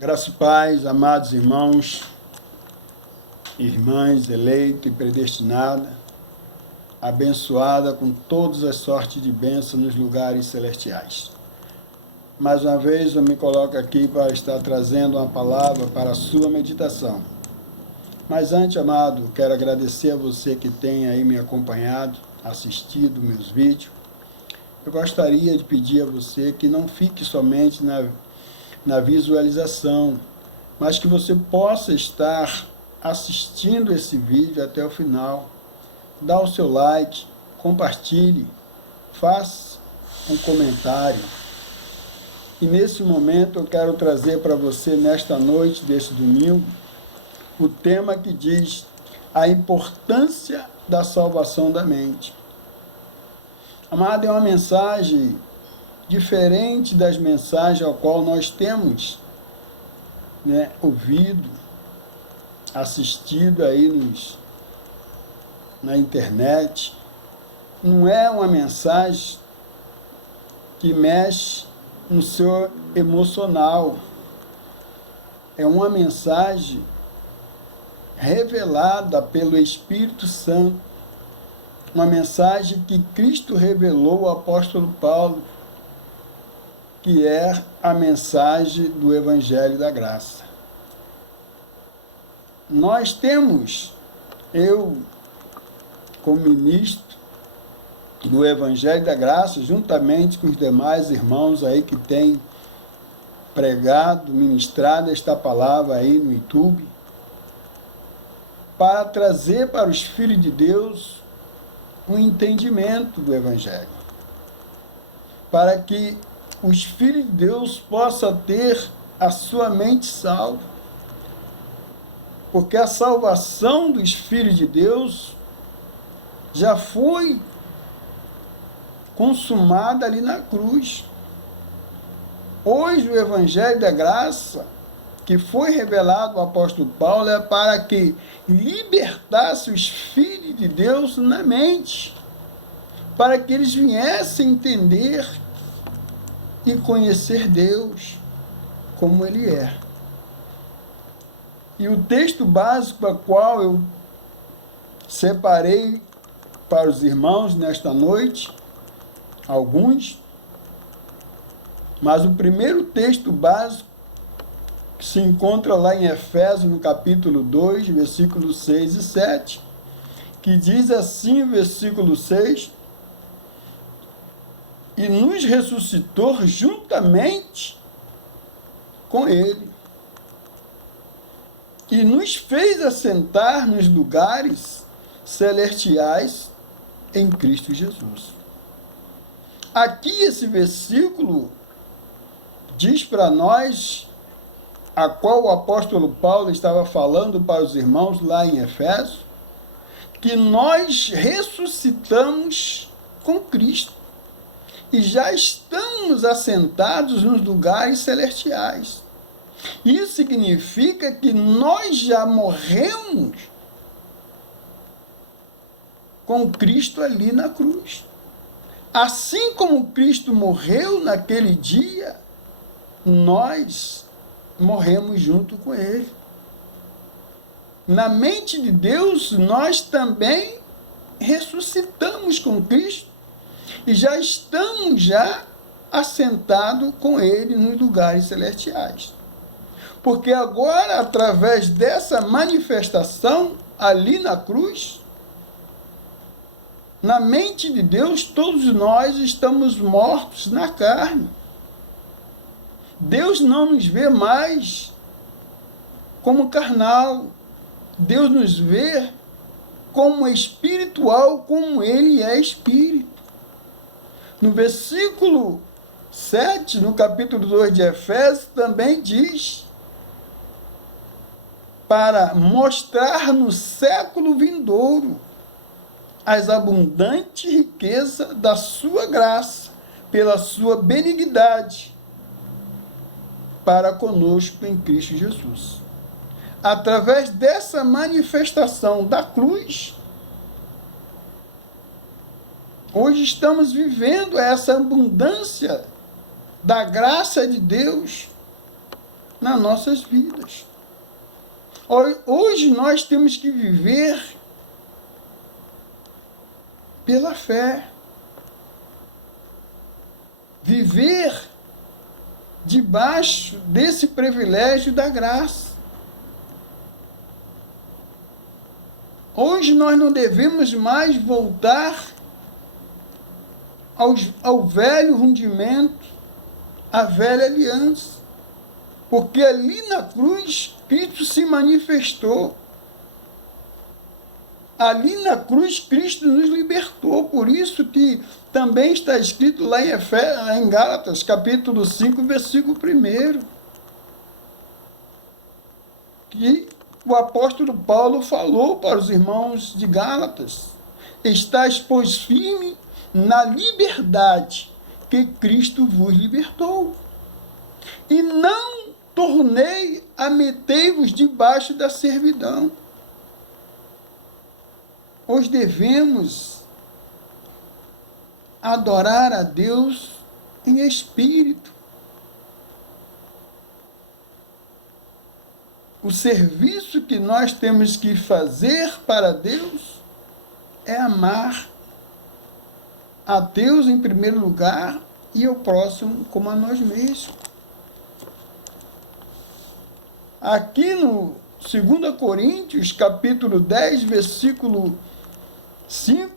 Graça e paz, amados irmãos, irmãs, eleita e predestinada, abençoada com todas as sortes de bênção nos lugares celestiais. Mais uma vez eu me coloco aqui para estar trazendo uma palavra para a sua meditação. Mas antes, amado, quero agradecer a você que tem aí me acompanhado, assistido meus vídeos. Eu gostaria de pedir a você que não fique somente na visualização, mas que você possa estar assistindo esse vídeo até o final. Dá o seu like, compartilhe, faça um comentário. E nesse momento eu quero trazer para você, nesta noite desse domingo, o tema que diz a importância da salvação da mente. Amado, é uma mensagem diferente das mensagens ao qual nós temos ouvido, assistido aí na internet. Não é uma mensagem que mexe no seu emocional. É uma mensagem revelada pelo Espírito Santo. Uma mensagem que Cristo revelou ao apóstolo Paulo, que é a mensagem do Evangelho da Graça. Nós temos, eu, como ministro do Evangelho da Graça, juntamente com os demais irmãos aí que têm pregado, ministrado esta palavra aí no YouTube, para trazer para os filhos de Deus um entendimento do Evangelho, para que os filhos de Deus possam ter a sua mente salva. Porque a salvação dos filhos de Deus já foi consumada ali na cruz. Hoje o Evangelho da Graça, que foi revelado ao apóstolo Paulo, é para que libertasse os filhos de Deus na mente, para que eles viessem entender e conhecer Deus como Ele é. E o texto básico a qual eu separei para os irmãos nesta noite, alguns, mas o primeiro texto básico que se encontra lá em Efésios, no capítulo 2, versículos 6 e 7, que diz assim, versículo 6, e nos ressuscitou juntamente com Ele, e nos fez assentar nos lugares celestiais em Cristo Jesus. Aqui esse versículo diz para nós, a qual o apóstolo Paulo estava falando para os irmãos lá em Efésios, que nós ressuscitamos com Cristo e já estamos assentados nos lugares celestiais. Isso significa que nós já morremos com Cristo ali na cruz. Assim como Cristo morreu naquele dia, nós morremos junto com Ele. Na mente de Deus, nós também ressuscitamos com Cristo e já estamos assentados com Ele nos lugares celestiais. Porque agora, através dessa manifestação ali na cruz, na mente de Deus, todos nós estamos mortos na carne. Deus não nos vê mais como carnal. Deus nos vê como espiritual, como Ele é espírito. No versículo 7, no capítulo 2 de Efésios, também diz, para mostrar no século vindouro as abundantes riquezas da sua graça, pela sua benignidade, para conosco em Cristo Jesus. Através dessa manifestação da cruz, hoje estamos vivendo essa abundância da graça de Deus, nas nossas vidas. Hoje nós temos que viver pela fé. Viver debaixo desse privilégio da graça. Hoje nós não devemos mais voltar ao velho rudimento, à velha aliança, porque ali na cruz Cristo se manifestou. Ali na cruz Cristo nos libertou, por isso que também está escrito lá em Gálatas, capítulo 5, versículo 1, que o apóstolo Paulo falou para os irmãos de Gálatas: estáis, pois, firme na liberdade que Cristo vos libertou, e não tornei a meter-vos debaixo da servidão. Hoje devemos adorar a Deus em espírito. O serviço que nós temos que fazer para Deus é amar a Deus em primeiro lugar e ao próximo como a nós mesmos. Aqui no 2 Coríntios, capítulo 10, versículo 5,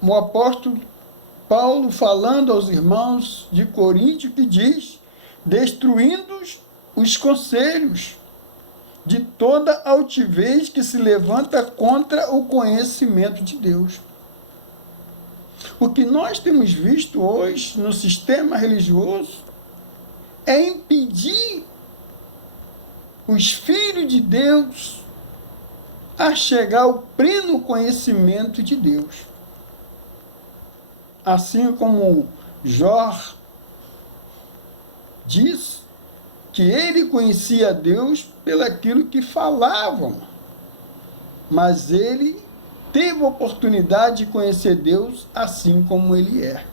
o apóstolo Paulo falando aos irmãos de Coríntio, que diz: destruindo os conselhos de toda altivez que se levanta contra o conhecimento de Deus. O que nós temos visto hoje no sistema religioso é impedir os filhos de Deus a chegar ao pleno conhecimento de Deus. Assim como Jó diz que ele conhecia Deus pelaquilo que falavam, mas ele teve a oportunidade de conhecer Deus assim como ele é.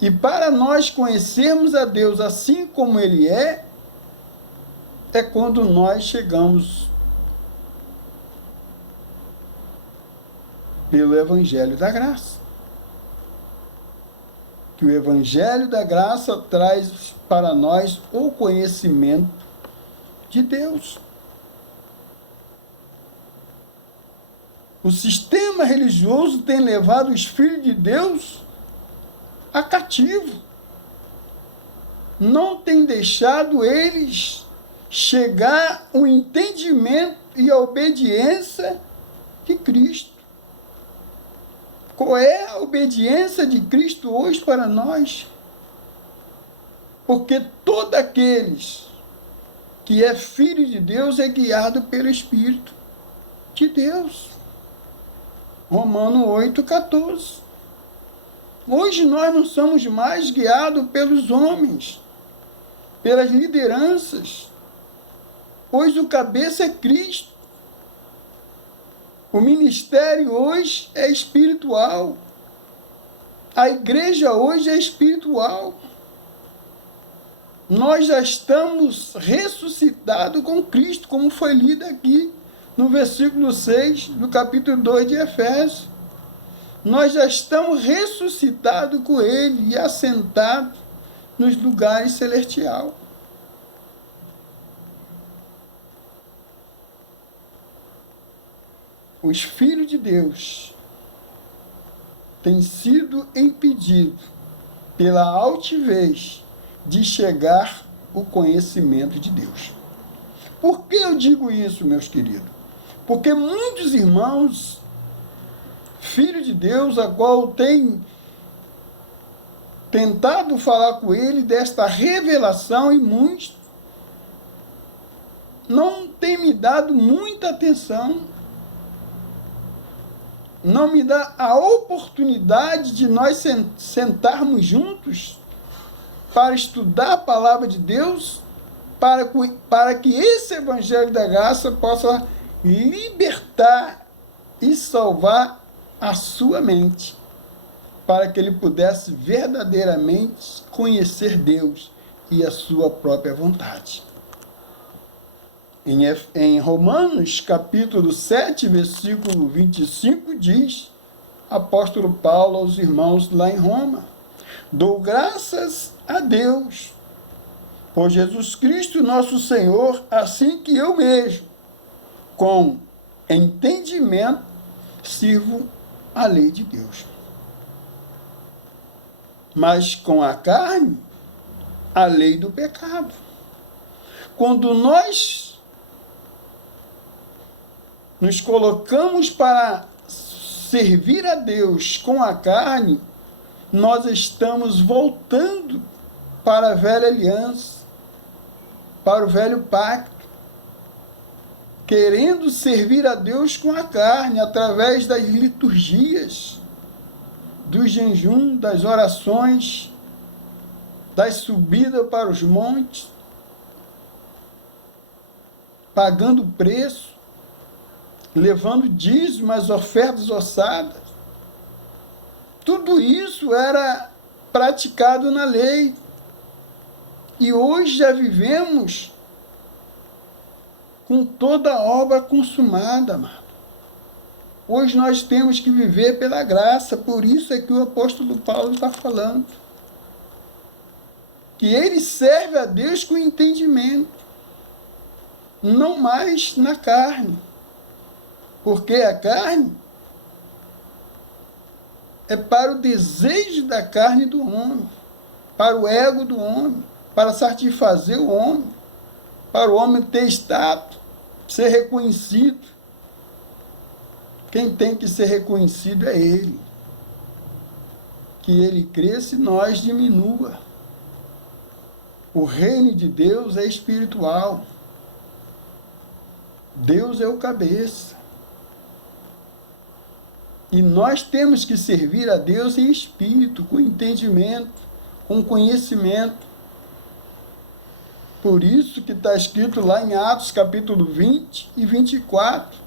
E para nós conhecermos a Deus assim como ele é quando nós chegamos pelo Evangelho da Graça. Que o Evangelho da Graça traz para nós o conhecimento de Deus. O sistema religioso tem levado os filhos de Deus a cativo. Não tem deixado eles chegar ao entendimento e à obediência de Cristo. Qual é a obediência de Cristo hoje para nós? Porque todo aqueles que é filho de Deus é guiado pelo Espírito de Deus. Romanos 8,14. Hoje nós não somos mais guiados pelos homens, pelas lideranças, pois o cabeça é Cristo. O ministério hoje é espiritual. A igreja hoje é espiritual. Nós já estamos ressuscitados com Cristo, como foi lido aqui no versículo 6 do capítulo 2 de Efésios. Nós já estamos ressuscitados com Ele e assentados nos lugares celestiais. Os filhos de Deus têm sido impedidos pela altivez de chegar ao conhecimento de Deus. Por que eu digo isso, meus queridos? Porque muitos irmãos, filhos de Deus, a qual tem tentado falar com ele desta revelação, e muitos não têm me dado muita atenção, não me dá a oportunidade de nós sentarmos juntos para estudar a palavra de Deus, para que esse Evangelho da Graça possa libertar e salvar a sua mente, para que ele pudesse verdadeiramente conhecer Deus e a sua própria vontade. Em Romanos, capítulo 7, versículo 25, diz, apóstolo Paulo aos irmãos lá em Roma, dou graças a Deus, por Jesus Cristo nosso Senhor, assim que eu mesmo, com entendimento, sirvo a lei de Deus. Mas com a carne, a lei do pecado. Quando nós nos colocamos para servir a Deus com a carne, nós estamos voltando para a velha aliança, para o velho pacto, querendo servir a Deus com a carne, através das liturgias, do jejum, das orações, das subidas para os montes, pagando preço, levando dízimos, ofertas ossadas. Tudo isso era praticado na lei. E hoje já vivemos com toda a obra consumada, amado. Hoje nós temos que viver pela graça, por isso é que o apóstolo Paulo está falando. Que ele serve a Deus com entendimento, não mais na carne. Porque a carne é para o desejo da carne do homem, para o ego do homem, para satisfazer o homem, para o homem ter status, ser reconhecido. Quem tem que ser reconhecido é ele. Que ele cresça e nós diminua. O reino de Deus é espiritual. Deus é o cabeça. E nós temos que servir a Deus em espírito, com entendimento, com conhecimento. Por isso que está escrito lá em Atos capítulo 20 e 24,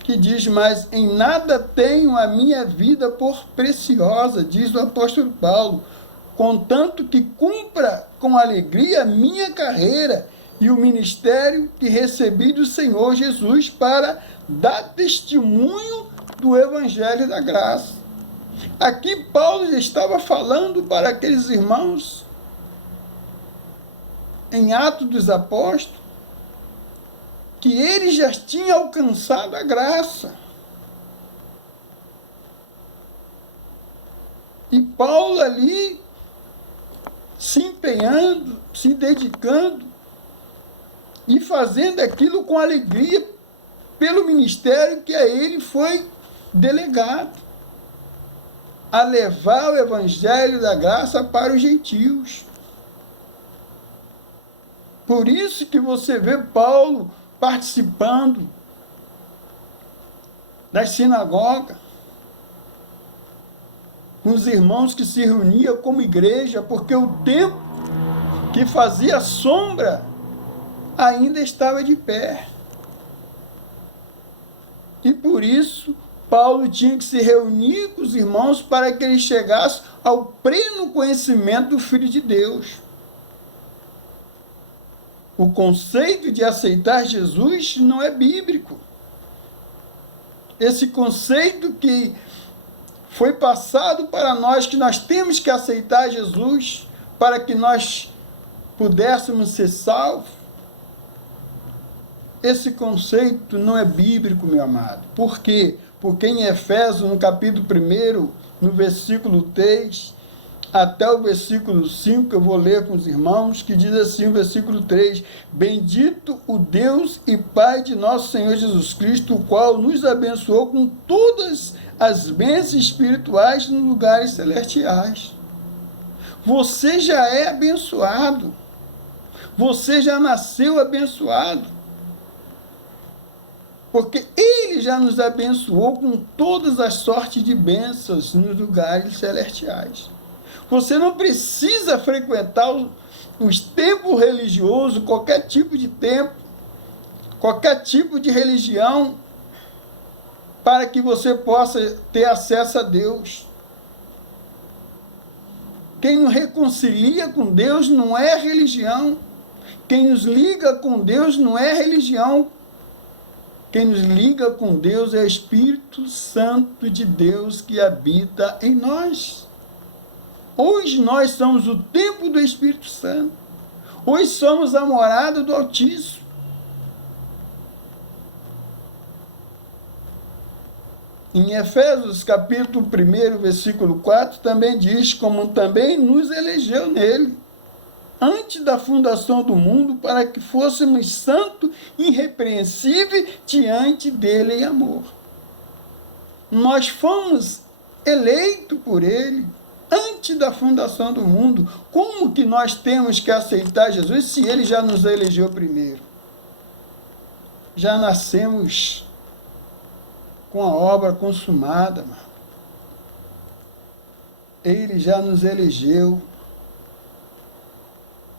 que diz, mas em nada tenho a minha vida por preciosa, diz o apóstolo Paulo, contanto que cumpra com alegria a minha carreira e o ministério que recebi do Senhor Jesus para dar testemunho do Evangelho da Graça. Aqui Paulo estava falando para aqueles irmãos em Atos dos Apóstolos que ele já tinha alcançado a graça. E Paulo ali se empenhando, se dedicando e fazendo aquilo com alegria pelo ministério que a ele foi delegado, a levar o Evangelho da Graça para os gentios. Por isso que você vê Paulo participando das sinagogas, com os irmãos que se reuniam como igreja, porque o tempo que fazia sombra ainda estava de pé. E por isso, Paulo tinha que se reunir com os irmãos para que eles chegassem ao pleno conhecimento do Filho de Deus. O conceito de aceitar Jesus não é bíblico. Esse conceito que foi passado para nós, que nós temos que aceitar Jesus para que nós pudéssemos ser salvos, esse conceito não é bíblico, meu amado. Por quê? Porque em Efésios, no capítulo 1, no versículo 3, até o versículo 5, eu vou ler com os irmãos, que diz assim, o versículo 3, bendito o Deus e Pai de nosso Senhor Jesus Cristo, o qual nos abençoou com todas as bênçãos espirituais nos lugares celestiais. Você já é abençoado. Você já nasceu abençoado. Porque ele já nos abençoou com todas as sortes de bênçãos nos lugares celestiais. Você não precisa frequentar os templos religiosos, qualquer tipo de templo, qualquer tipo de religião, para que você possa ter acesso a Deus. Quem nos reconcilia com Deus não é religião. Quem nos liga com Deus não é religião. Quem nos liga com Deus é o Espírito Santo de Deus que habita em nós. Hoje nós somos o templo do Espírito Santo. Hoje somos a morada do Altíssimo. Em Efésios capítulo 1, versículo 4, também diz, como também nos elegeu nele, antes da fundação do mundo, para que fôssemos santos e irrepreensíveis diante dele em amor. Nós fomos eleitos por ele antes da fundação do mundo. Como que nós temos que aceitar Jesus se ele já nos elegeu primeiro? Já nascemos com a obra consumada, mano. Ele já nos elegeu.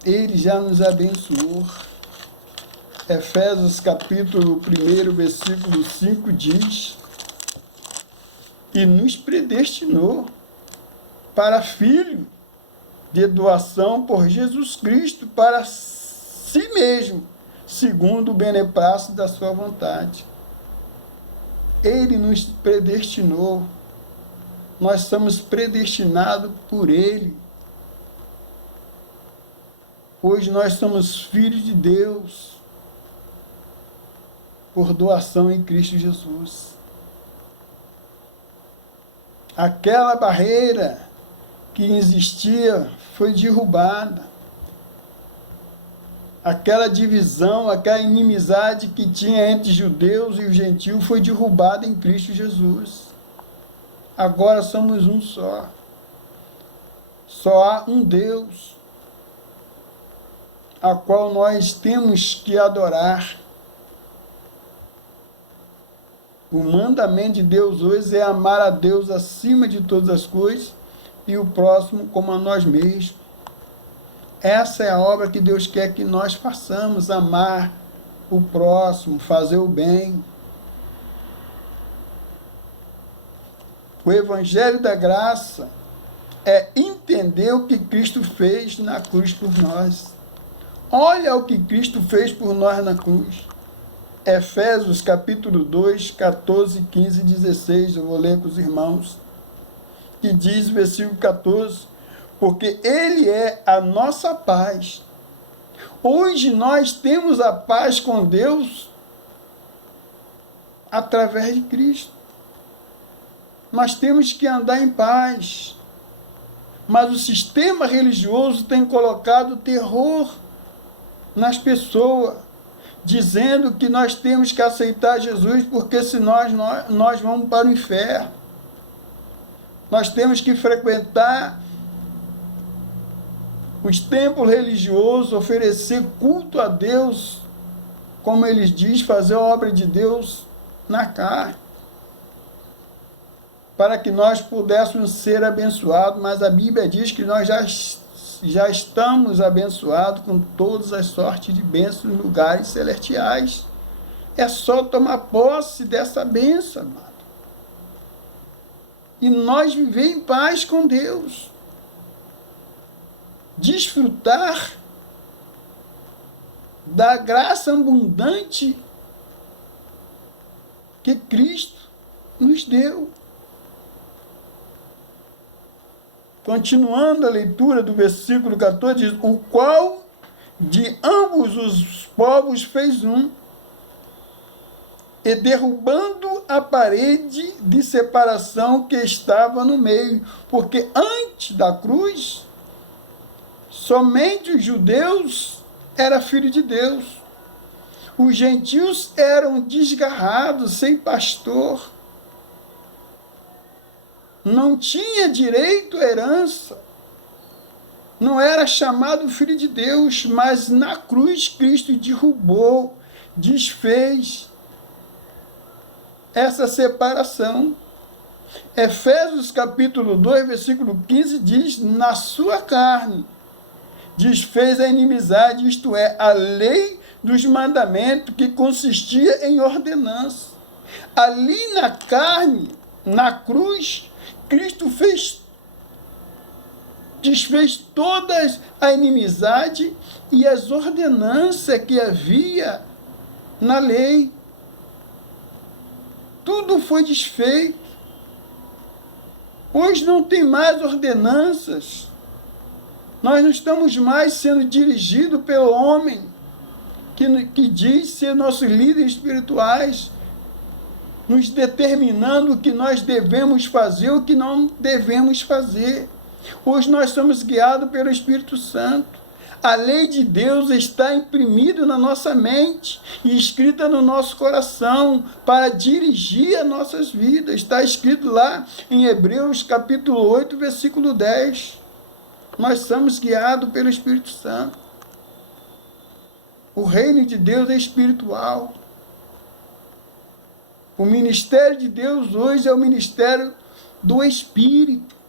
Ele já nos abençoou. Efésios capítulo 1, versículo 5 diz: e nos predestinou para filho de doação por Jesus Cristo para si mesmo, segundo o beneplácito da sua vontade. Ele nos predestinou. Nós somos predestinados por ele. Hoje nós somos filhos de Deus por doação em Cristo Jesus. Aquela barreira que existia foi derrubada. Aquela divisão, aquela inimizade que tinha entre judeus e os gentios foi derrubada em Cristo Jesus. Agora somos um só. Só há um Deus, a qual nós temos que adorar. O mandamento de Deus hoje é amar a Deus acima de todas as coisas e o próximo como a nós mesmos. Essa é a obra que Deus quer que nós façamos, amar o próximo, fazer o bem. O Evangelho da Graça é entender o que Cristo fez na cruz por nós. Olha o que Cristo fez por nós na cruz. Efésios capítulo 2, 14, 15 e 16, eu vou ler com os irmãos, que diz, versículo 14, porque ele é a nossa paz. Hoje nós temos a paz com Deus através de Cristo. Nós temos que andar em paz. Mas o sistema religioso tem colocado terror nas pessoas, dizendo que nós temos que aceitar Jesus, porque senão nós vamos para o inferno. Nós temos que frequentar os templos religiosos, oferecer culto a Deus, como eles dizem, fazer a obra de Deus na carne, para que nós pudéssemos ser abençoados, mas a Bíblia diz que nós já estamos abençoados com todas as sortes de bênçãos em lugares celestiais. É só tomar posse dessa bênção, amado. E nós viver em paz com Deus. Desfrutar da graça abundante que Cristo nos deu. Continuando a leitura do versículo 14, diz, o qual de ambos os povos fez um, e derrubando a parede de separação que estava no meio, porque antes da cruz, somente os judeus eram filhos de Deus. Os gentios eram desgarrados, sem pastor. Não tinha direito à herança. Não era chamado filho de Deus, mas na cruz Cristo derrubou, desfez essa separação. Efésios capítulo 2, versículo 15 diz, na sua carne desfez a inimizade, isto é, a lei dos mandamentos que consistia em ordenança. Ali na carne, na cruz, Cristo fez desfez toda a inimizade e as ordenanças que havia na lei. Tudo foi desfeito. Hoje não tem mais ordenanças. Nós não estamos mais sendo dirigidos pelo homem que diz ser nossos líderes espirituais, nos determinando o que nós devemos fazer, o que não devemos fazer. Hoje nós somos guiados pelo Espírito Santo. A lei de Deus está imprimida na nossa mente e escrita no nosso coração para dirigir as nossas vidas. Está escrito lá em Hebreus capítulo 8, versículo 10. Nós somos guiados pelo Espírito Santo. O reino de Deus é espiritual. O ministério de Deus hoje é o ministério do Espírito.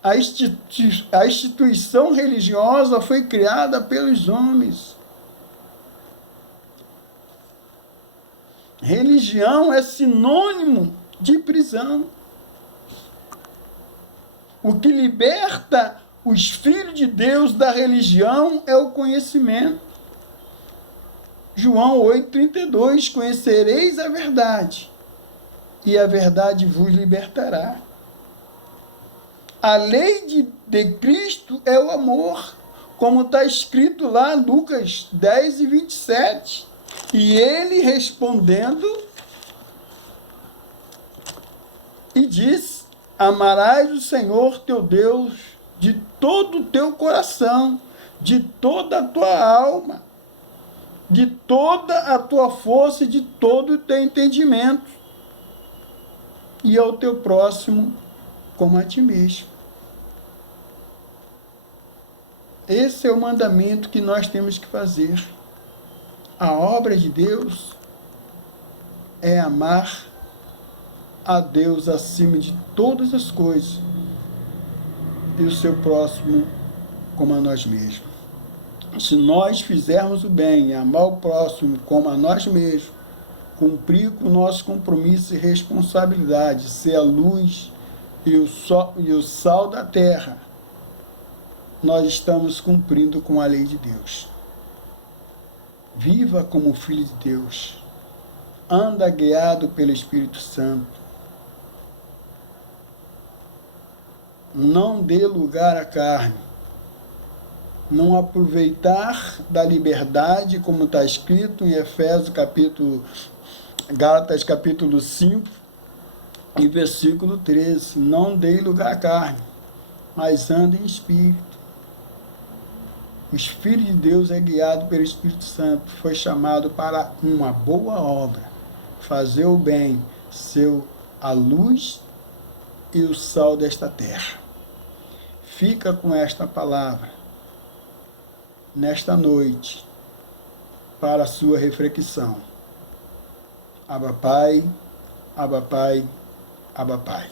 A instituição religiosa foi criada pelos homens. Religião é sinônimo de prisão. O que liberta os filhos de Deus da religião é o conhecimento. João 8,32, conhecereis a verdade, e a verdade vos libertará. A lei de Cristo é o amor, como está escrito lá em Lucas 10 e 27. E ele respondendo, e diz: amarás o Senhor teu Deus de todo o teu coração, de toda a tua alma, de toda a tua força e de todo o teu entendimento, e ao teu próximo como a ti mesmo. Esse é o mandamento que nós temos que fazer. A obra de Deus é amar a Deus acima de todas as coisas e o seu próximo como a nós mesmos. Se nós fizermos o bem e amar o próximo como a nós mesmos, cumprir com o nosso compromisso e responsabilidade, ser a luz e o sal da terra, nós estamos cumprindo com a lei de Deus. Viva como filho de Deus. Anda guiado pelo Espírito Santo. Não dê lugar à carne. Não aproveitar da liberdade, como está escrito em Efésios Gálatas capítulo 5 e versículo 13. Não dê lugar à carne, mas ande em espírito. Os filhos de Deus é guiado pelo Espírito Santo, foi chamado para uma boa obra, fazer o bem, ser a luz e o sal desta terra. Fica com esta palavra, nesta noite, para a sua reflexão. Abba Pai, Abba Pai, Abba Pai.